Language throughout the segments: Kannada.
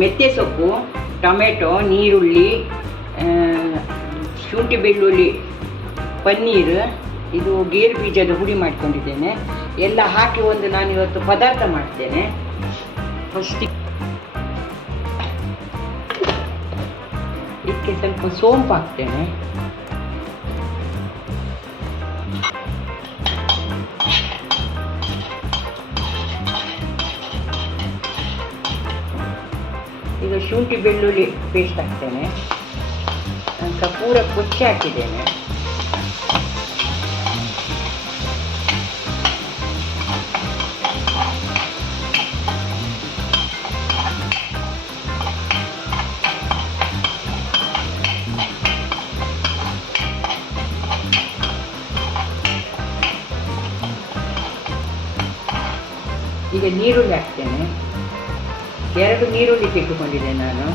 ಮೆಂತ್ಯ ಸೊಪ್ಪು, ಟೊಮೆಟೊ, ನೀರುಳ್ಳಿ, ಶುಂಠಿ ಬೆಳ್ಳುಳ್ಳಿ, ಪನ್ನೀರ್, ಇದು ಗೇರು ಬೀಜದ ಹುಡಿ ಮಾಡ್ಕೊಂಡಿದ್ದೇನೆ. ಎಲ್ಲ ಹಾಕಿ ಒಂದು ನಾನಿವತ್ತು ಪದಾರ್ಥ ಮಾಡ್ತೇನೆ. ಫಸ್ಟ್ ಇದಕ್ಕೆ ಸ್ವಲ್ಪ ಸೋಂಪು ಹಾಕ್ತೇನೆ. ಈಗ ಶುಂಠಿ ಬೆಳ್ಳುಳ್ಳಿ ಪೇಸ್ಟ್ ಹಾಕ್ತೇನೆ. ನಂತರ ಪೂರ ಕೊಚ್ಚಿ ಹಾಕಿದ್ದೇನೆ. ಈಗ ನೀರುಳ್ಳಿ ಹಾಕ್ತೇನೆ. 2 ನೀರುಳ್ಳಿ ತೆಗೆದುಕೊಂಡಿದ್ದೆ ನಾನು.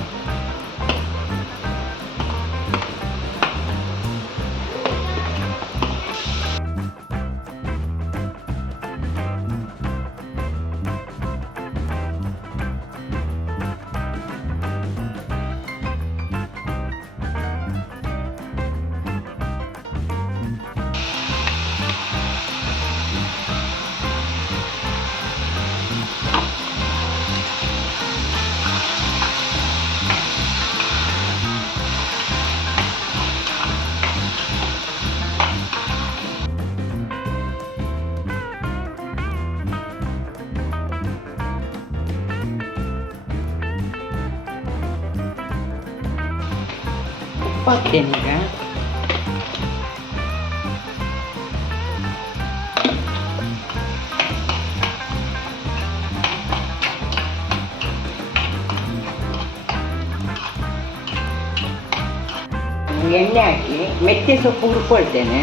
ಹಾಕ್ತೇನೆ ಈಗ. ಎಣ್ಣೆ ಹಾಕಿ ಮೆಂತ್ಯ ಸೊಪ್ಪು ಹುರ್ಕೊಳ್ತೇನೆ.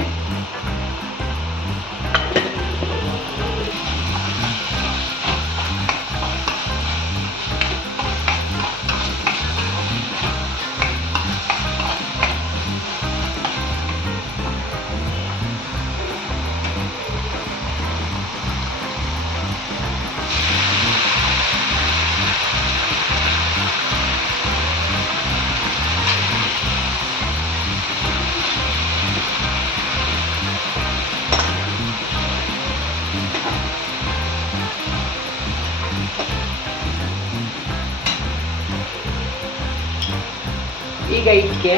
ಈಗ ಇದಕ್ಕೆ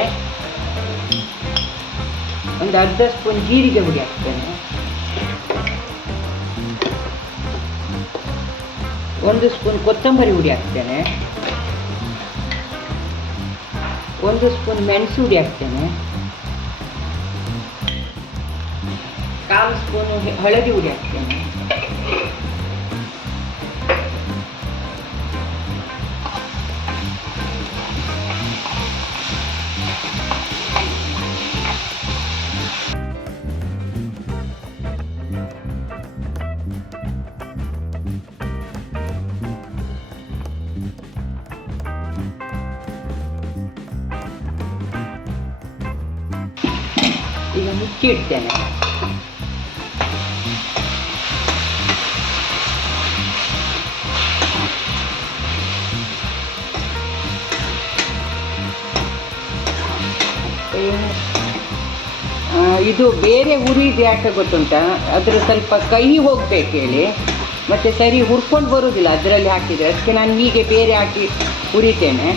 ಒಂದು ಅರ್ಧ ಸ್ಪೂನ್ ಜೀರಿಗೆ ಹುಡಿ ಹಾಕ್ತೇನೆ. 1 ಸ್ಪೂನ್ ಕೊತ್ತಂಬರಿ ಹುಡಿ ಹಾಕ್ತೇನೆ. 1 ಸ್ಪೂನ್ ಮೆಣಸು ಹುಡಿ ಹಾಕ್ತೇನೆ. 1/4 ಸ್ಪೂನು ಹಳದಿ ಹುಡಿ ಹಾಕ್ತೇನೆ. ಈಗ ಮುಚ್ಚಿ ಇಡ್ತೇನೆ. ಇದು ಬೇರೆ ಉರಿದು ಯಾಕೆ ಗೊತ್ತುಂಟಾ, ಅದ್ರ ಸ್ವಲ್ಪ ಕೈ ಹೋಗ್ಬೇಕು ಹೇಳಿ, ಮತ್ತು ಸರಿ ಹುರ್ಕೊಂಡು ಬರುವುದಿಲ್ಲ ಅದರಲ್ಲಿ ಹಾಕಿದರೆ. ಅದಕ್ಕೆ ನಾನು ಹೀಗೆ ಬೇರೆ ಹಾಕಿ ಹುರಿತೇನೆ.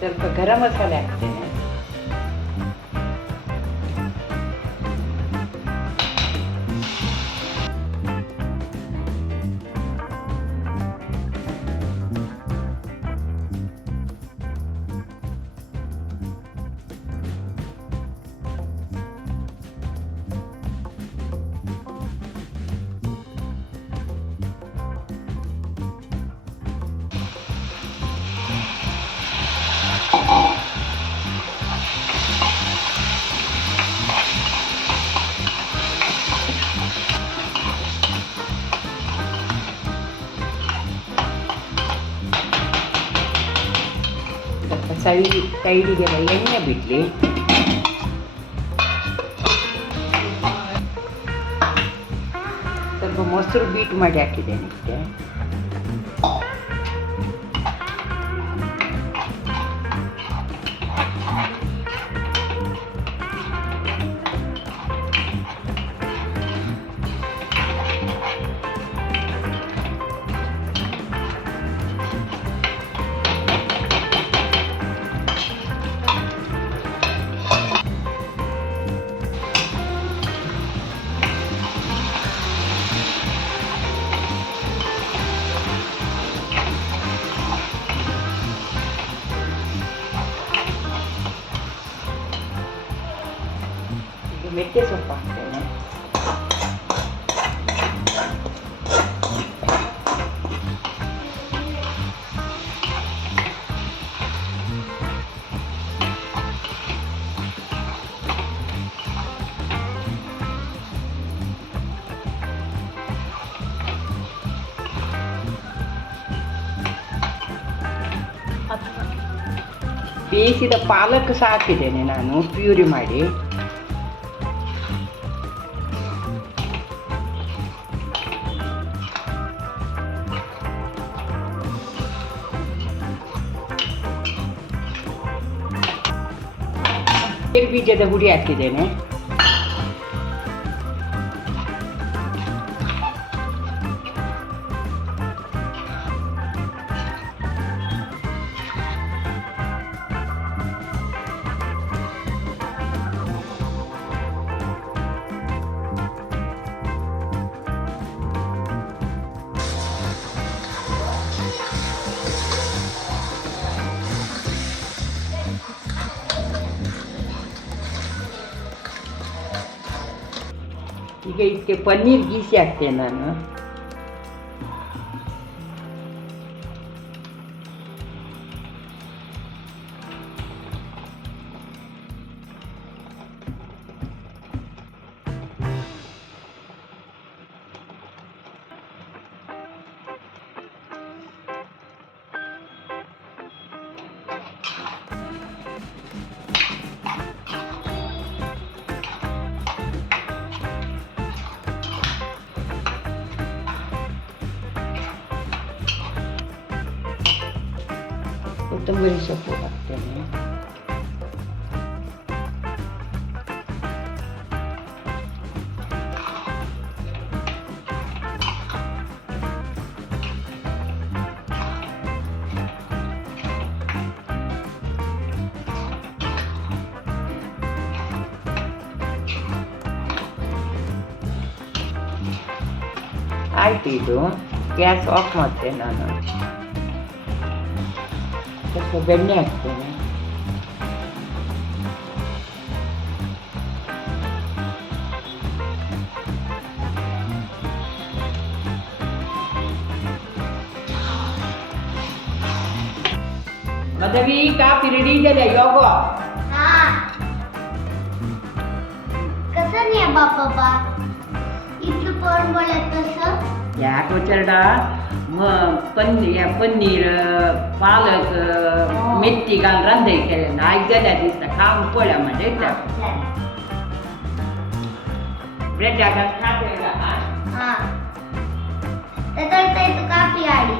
ಸ್ವಲ್ಪ ಗರಂ ಮಸಾಲೆ ಹಾಕ್ತೇನೆ. ಸೈಡಿಗೆಲ್ಲ ಎಣ್ಣೆ ಬಿಡಲಿ. ಸ್ವಲ್ಪ ಮೊಸರು ಬೀಟ್ ಮಾಡಿ ಹಾಕಿದ್ದೇನೆ ಇದಕ್ಕೆ. ಮೆಕ್ಕೆ ಸೊಪ್ಪು ಹಾಕ್ತೇನೆ. ಬೇಯಿಸಿದ ಪಾಲಕ್ ಸಹ ಹಾಕಿದ್ದೇನೆ ನಾನು ಪ್ಯೂರಿ ಮಾಡಿ. ಬೀಜದ ಹುಡಿ ಹಾಕಿದ್ದೇನೆ. ಈಗ ಇದಕ್ಕೆ ಪನ್ನೀರ್ ಗೀಸಿ ಹಾಕ್ತೇನೆ ನಾನು. ಕೊತ್ತಂಬರಿ ಸೊಪ್ಪು ಹಾಕ್ತೇನೆ. ಆಯ್ತು, ಇದು ಗ್ಯಾಸ್ ಆಫ್ ಮಾಡ್ತೇನೆ ನಾನು. ಸ್ವಲ್ಪ ಬೆಣ್ಣೆ ಹಾಕ್ತೇನೆ. मधवी काफी रेडी झाल्या योगो. हां कसं नाही बाबा इथलं पण बोलत तसं याक विचारडा मग पनीर पालक मेथी घाल रांधे केले ना ऐकल्या दिसता खाऊन पोळ्यामध्ये ब्रेड घाल खाते का. हां तर तू काफी आली